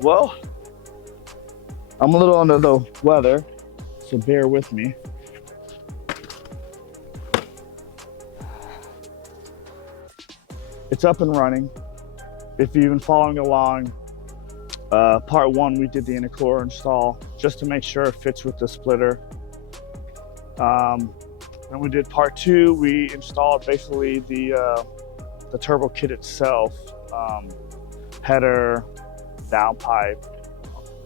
well, I'm a little under the weather, so bear with me. It's up and running. If you've been following along, part one, we did the intercooler install just to make sure it fits with the splitter. Then we did part two. We installed basically the turbo kit itself, header, downpipe,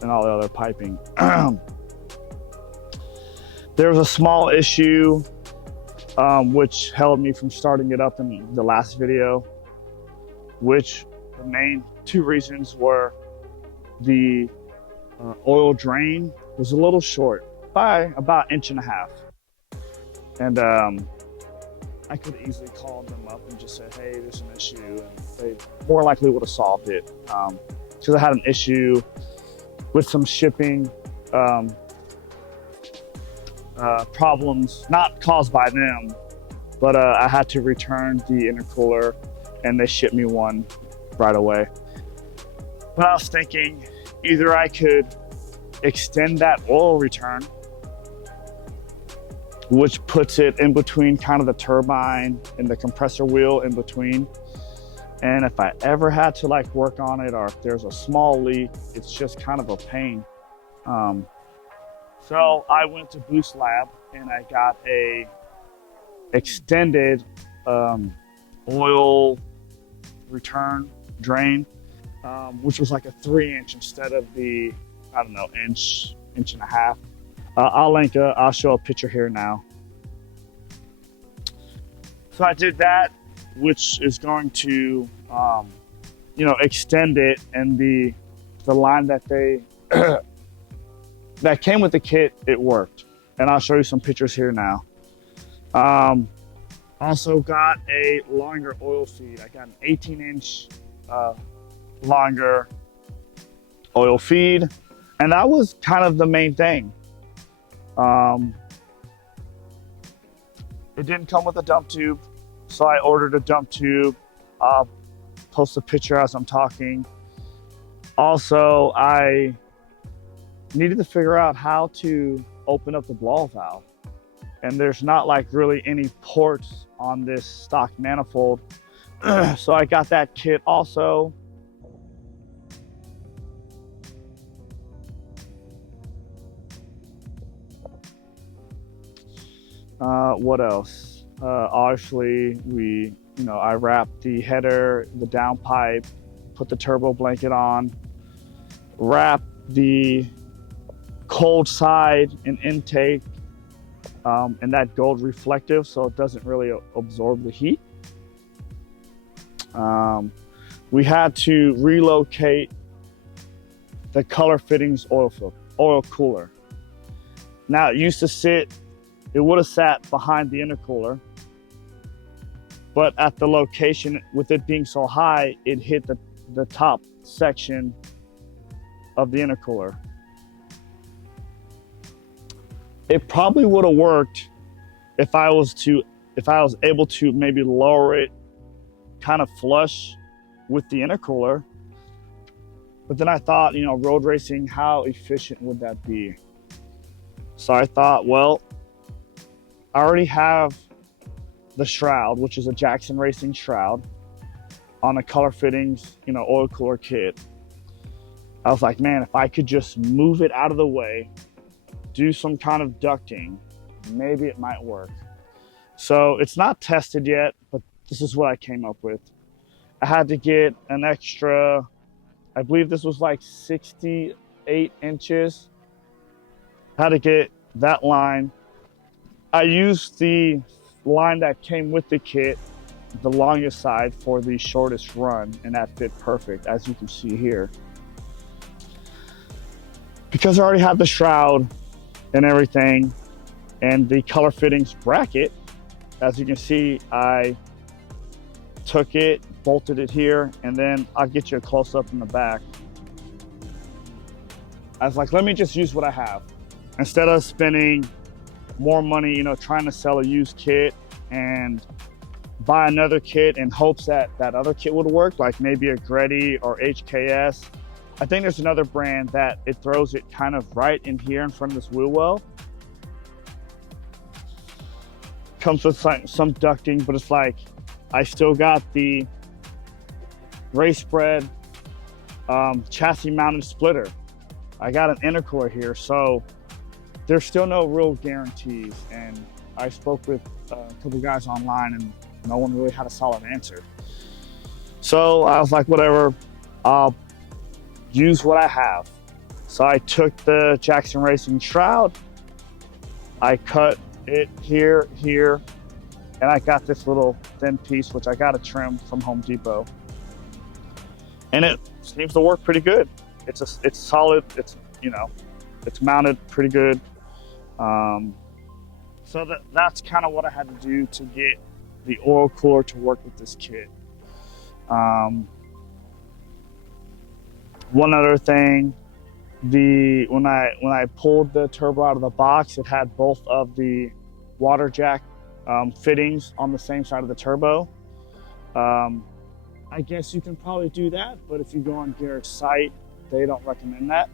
and all the other piping. There was a small issue which held me from starting it up in the last video, which the main two reasons were the oil drain was a little short by about 1.5 inches. And I could easily call them up and just say, hey, there's an issue, and they more likely would have solved it. Because I had an issue with some shipping problems, not caused by them, but I had to return the intercooler and they shipped me one right away. But I was thinking either I could extend that oil return, which puts it in between kind of the turbine and the compressor wheel in between. And if I ever had to like work on it, or if there's a small leak, it's just kind of a pain. So I went to Boost Lab and I got a extended oil return drain, which was like a 3-inch instead of the, I don't know, inch and a half. I'll show a picture here now. So I did that, which is going to, extend it, and the line that they that came with the kit, it worked. And I'll show you some pictures here now. Also got a longer oil feed. I got an 18-inch longer oil feed, and that was kind of the main thing. It didn't come with a dump tube, so I ordered a dump tube. I'll post a picture as I'm talking. Also, I needed to figure out how to open up the blow valve, and there's not like really any ports on this stock manifold. So I got that kit also. What else? Obviously, I wrapped the header, the downpipe, put the turbo blanket on, wrapped the cold side and intake, and that gold reflective, so it doesn't really absorb the heat. We had to relocate the color fittings oil cooler. Now it used to sit, it would have sat behind the intercooler, but at the location, with it being so high, it hit the top section of the intercooler. It probably would have worked if I was able to maybe lower it kind of flush with the intercooler. But then I thought, road racing, how efficient would that be? So I thought, well, I already have the shroud, which is a Jackson Racing shroud, on the color fittings, oil cooler kit. I was like, man, if I could just move it out of the way, do some kind of ducting, maybe it might work. So it's not tested yet, but this is what I came up with. I had to get an extra, I believe this was like 68 inches. I had to get that line. I used the line that came with the kit, the longest side, for the shortest run, and that fit perfect, as you can see here. Because I already had the shroud and everything, and the color fittings bracket, as you can see, I took it, bolted it here, and then I'll get you a close-up in the back. I was like, let me just use what I have. Instead of spending more money, trying to sell a used kit and buy another kit in hopes that that other kit would work, like maybe a Greddy or HKS. I think there's another brand that it throws it kind of right in here in front of this wheel well. Comes with like some ducting, but it's like I still got the race bred chassis mounted splitter. I got an intercooler here, so there's still no real guarantees. And I spoke with a couple guys online and no one really had a solid answer. So I was like, whatever, I'll use what I have. So I took the Jackson Racing shroud, I cut it here, and I got this little thin piece, which I got a trim from Home Depot. And it seems to work pretty good. It's solid, it's, you know, it's mounted pretty good. So that's kind of what I had to do to get the oil cooler to work with this kit. One other thing, when I pulled the turbo out of the box, it had both of the water jack fittings on the same side of the turbo. I guess you can probably do that, but if you go on Garrett's site, they don't recommend that.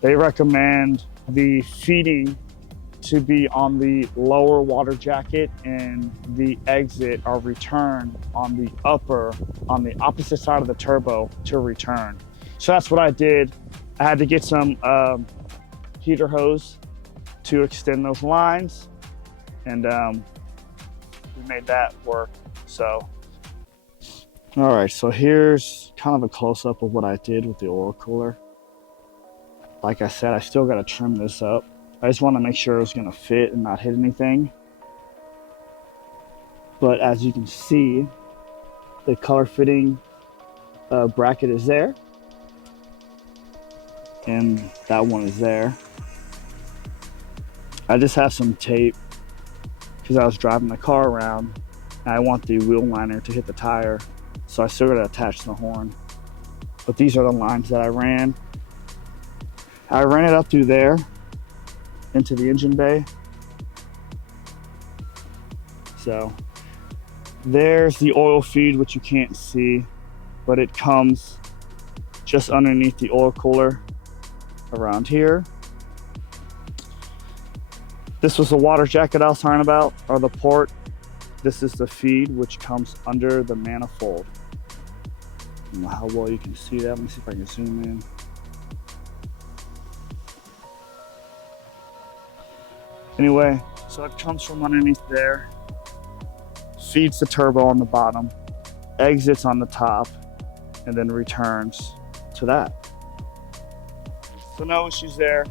They recommend the feeding to be on the lower water jacket and the exit or return on the opposite side of the turbo to return. So that's what I did. I had to get some heater hose to extend those lines, and we made that work. So, all right, so here's kind of a close-up of what I did with the oil cooler. Like I said, I still got to trim this up. I just want to make sure it was going to fit and not hit anything. But as you can see, the color fitting bracket is there. And that one is there. I just have some tape because I was driving the car around and I want the wheel liner to hit the tire. So I still got to attach the horn. But these are the lines that I ran. I ran it up through there into the engine bay. So there's the oil feed, which you can't see, but it comes just underneath the oil cooler around here. This was the water jacket I was talking about, or the port. This is the feed, which comes under the manifold. I don't know how well you can see that. Let me see if I can zoom in. Anyway, so it comes from underneath there, feeds the turbo on the bottom, exits on the top, and then returns to that. So no issues there.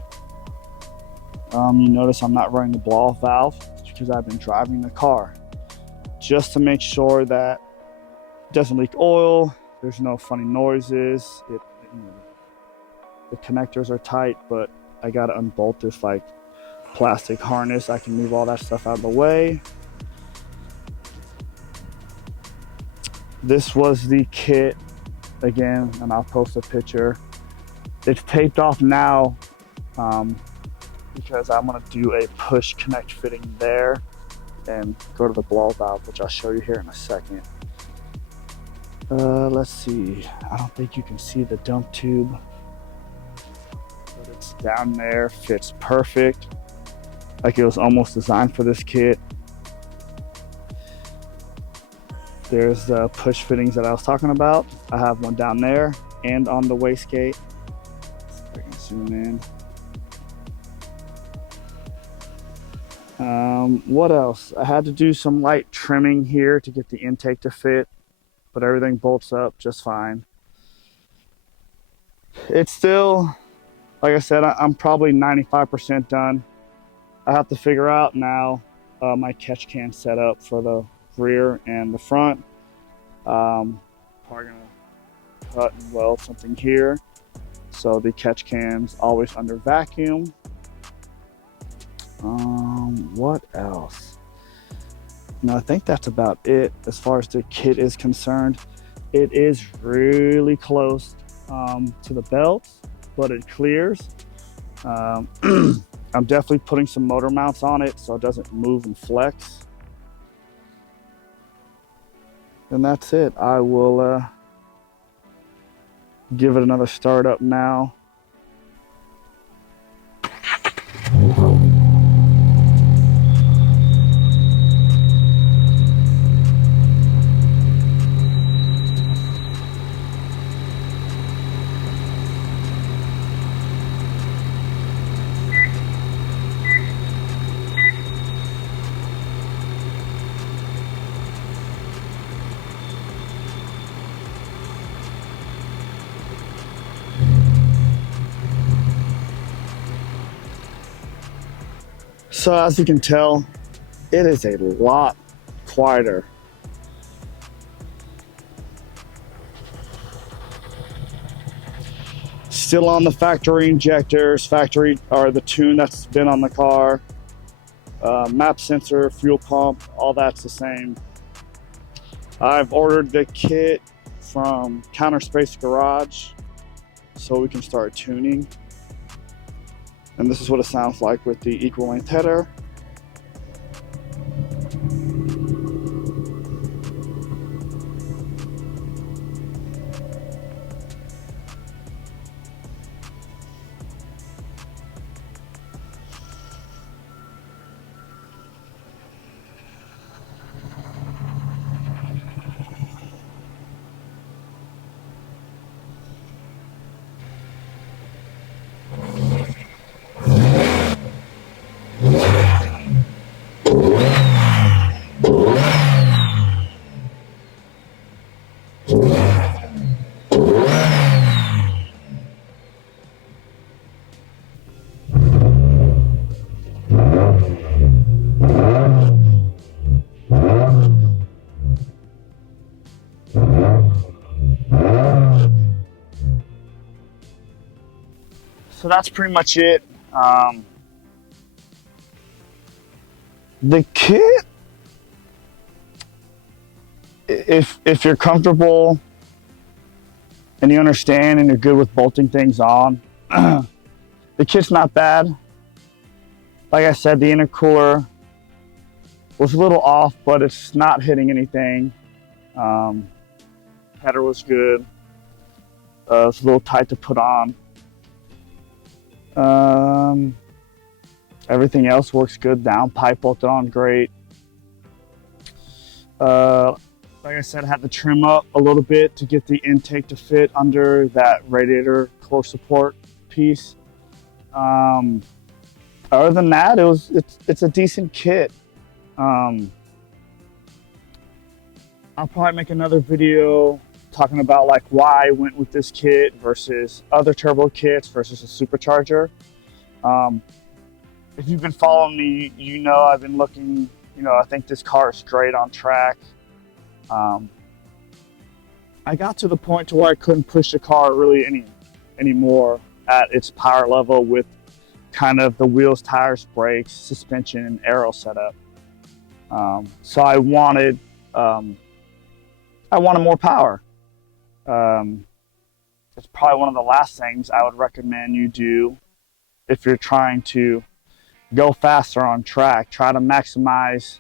You notice I'm not running the blow-off valve because I've been driving the car just to make sure that it doesn't leak oil, there's no funny noises. The connectors are tight, but I gotta unbolt this like plastic harness. I can move all that stuff out of the way. This was the kit again, and I'll post a picture. It's taped off now because I'm gonna do a push connect fitting there and go to the blow valve, which I'll show you here in a second. Let's see, I don't think you can see the dump tube, but it's down there, fits perfect. Like it was almost designed for this kit. There's the push fittings that I was talking about. I have one down there and on the wastegate. If I can zoom in. What else? I had to do some light trimming here to get the intake to fit, but everything bolts up just fine. It's still, like I said, I'm probably 95% done. I have to figure out now my catch can setup for the rear and the front. Probably gonna cut and weld something here so the catch can's always under vacuum. What else? No, I think that's about it as far as the kit is concerned. It is really close to the belt, but it clears. I'm definitely putting some motor mounts on it so it doesn't move and flex. And that's it. I will Give it another start up now. So as you can tell, it is a lot quieter. Still on the factory injectors, the tune that's been on the car, map sensor, fuel pump, all that's the same. I've ordered the kit from Counter Space Garage so we can start tuning. And this is what it sounds like with the equal length header. So that's pretty much it. The kit, if you're comfortable and you understand and you're good with bolting things on, the kit's not bad. Like I said, the intercooler was a little off, but it's not hitting anything. Header was good. It's a little tight to put on. Everything else works good. Downpipe bolted on great. Like I said, I had to trim up a little bit to get the intake to fit under that radiator core support piece. Other than that, it's a decent kit. I'll probably make another video talking about like why I went with this kit versus other turbo kits versus a supercharger. If you've been following me, you know I've been looking, I think this car is great on track. I got to the point to where I couldn't push the car really anymore at its power level with kind of the wheels, tires, brakes, suspension, and aero setup. So I wanted more power. It's probably one of the last things I would recommend you do if you're trying to go faster on track. Try to maximize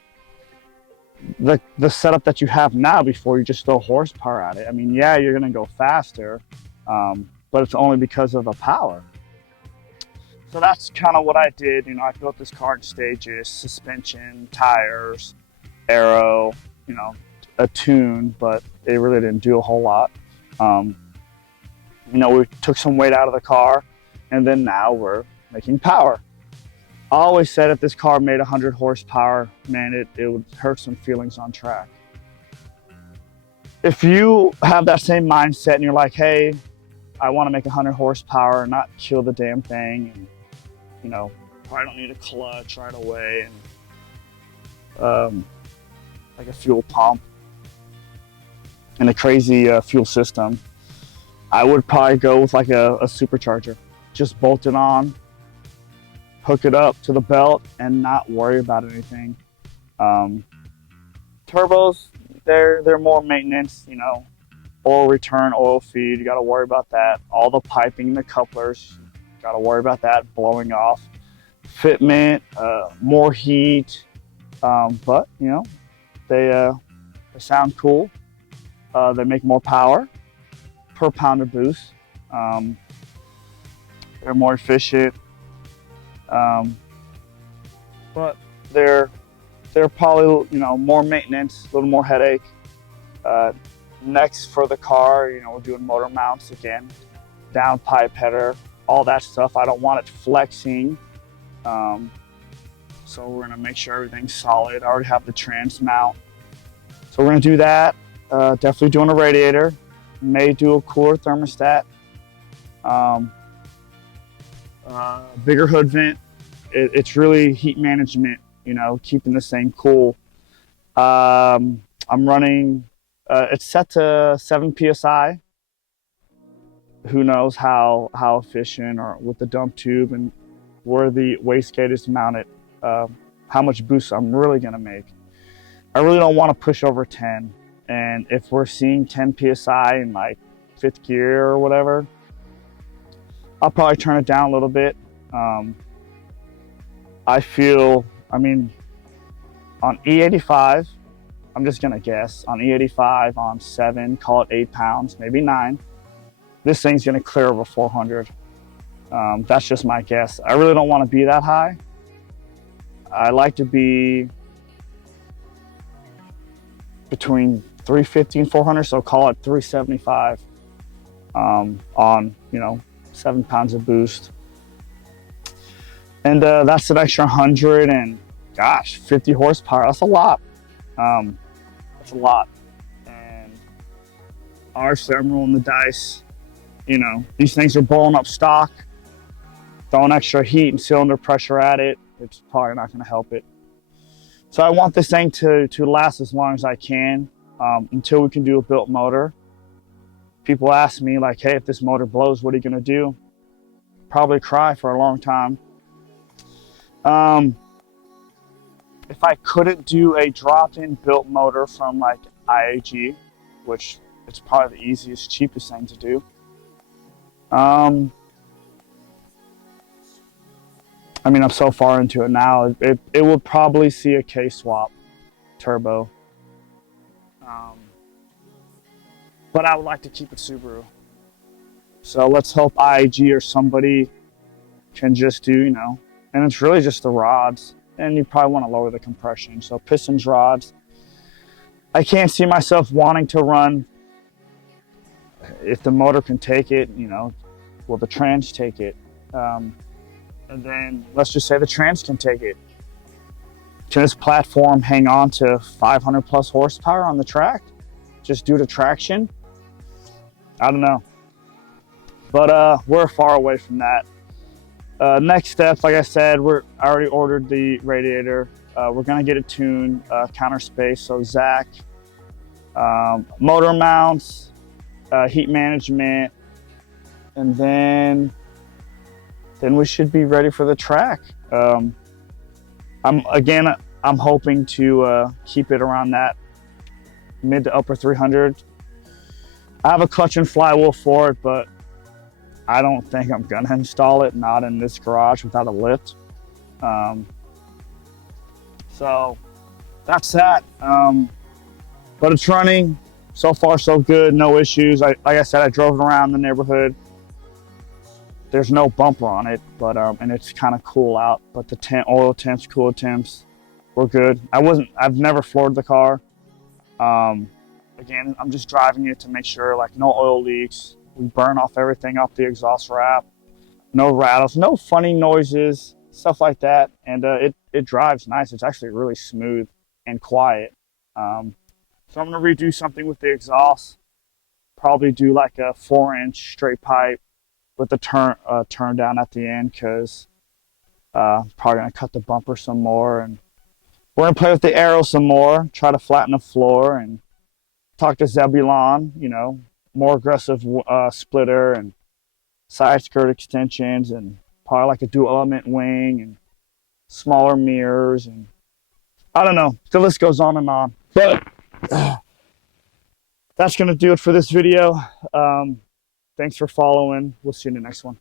the setup that you have now before you just throw horsepower at it. I mean, yeah, you're gonna go faster, but it's only because of the power. So that's kind of what I did. I built this car in stages: suspension, tires, aero, a tune, but it really didn't do a whole lot. We took some weight out of the car, and then now we're making power. I always said if this car made 100 horsepower, man, it would hurt some feelings on track. If you have that same mindset and you're like, hey, I want to make 100 horsepower and not kill the damn thing, and probably don't need a clutch right away, and like a fuel pump and a crazy fuel system, I would probably go with like a supercharger. Just bolt it on, hook it up to the belt, and not worry about anything. Turbos, they're more maintenance, oil return, oil feed, you gotta worry about that. All the piping, the couplers, gotta worry about that blowing off. Fitment, more heat, but they sound cool. They make more power per pound of boost. They're more efficient, but they're probably, you know, more maintenance, a little more headache. Next for the car, you know, we're doing motor mounts again, down pipe header, all that stuff. I don't want it flexing, so we're gonna make sure everything's solid. I already have the trans mount, so we're gonna do that. Definitely doing a radiator, may do a cooler thermostat, bigger hood vent. It's really heat management, you know, keeping this thing cool. I'm running, it's set to 7 psi. Who knows how efficient, or with the dump tube and where the wastegate is mounted, how much boost I'm really gonna make. I really don't want to push over 10, and if we're seeing 10 psi in like 5th gear or whatever, I'll probably turn it down a little bit. I feel, I mean, on E85, I'm just gonna guess, on E85 on 7, call it 8 pounds, maybe 9, this thing's gonna clear over 400. That's just my guess. I really don't want to be that high. I like to be between 350 and 400, so call it 375 on, you know, 7 pounds of boost. And that's an extra 100 and, gosh, 50 horsepower. That's a lot. That's a lot. And obviously I'm rolling the dice. You know, these things are blowing up stock. Throwing extra heat and cylinder pressure at it, it's probably not going to help it. So I want this thing to last as long as I can, until we can do a built motor. People ask me like, hey, if this motor blows, what are you going to do? Probably cry for a long time. If I couldn't do a drop-in built motor from like IAG, which it's probably the easiest, cheapest thing to do, I mean, I'm so far into it now, it will probably see a K-swap turbo. But I would like to keep it Subaru. So let's hope IAG or somebody can just do, you know, and it's really just the rods. And you probably want to lower the compression. So pistons, rods. I can't see myself wanting to run, if the motor can take it, you know, will the trans take it? And then let's just say the trans can take it. Can this platform hang on to 500 plus horsepower on the track just due to traction? I don't know. But we're far away from that. Next steps, like I said, I already ordered the radiator. We're gonna get it tuned, counter space, so Zack, motor mounts, heat management, and then we should be ready for the track. I'm hoping to keep it around that mid to upper 300. I have a clutch and flywheel for it, but I don't think I'm gonna install it, not in this garage without a lift. So that's that. But it's running, so far so good, no issues. Like I said, I drove it around the neighborhood. There's no bumper on it, but and it's kind of cool out. But the oil temps, coolant temps, were good. I've never floored the car. Again, I'm just driving it to make sure like no oil leaks. We burn off everything off the exhaust wrap. No rattles, no funny noises, stuff like that. And it drives nice. It's actually really smooth and quiet. So I'm gonna redo something with the exhaust. Probably do like a 4-inch straight pipe with the turn down at the end, because probably gonna cut the bumper some more, and we're gonna play with the aero some more, try to flatten the floor, and talk to Zebulon, you know, more aggressive splitter and side skirt extensions, and probably like a dual element wing and smaller mirrors, and I don't know, the list goes on and on. But that's gonna do it for this video. Thanks for following. We'll see you in the next one.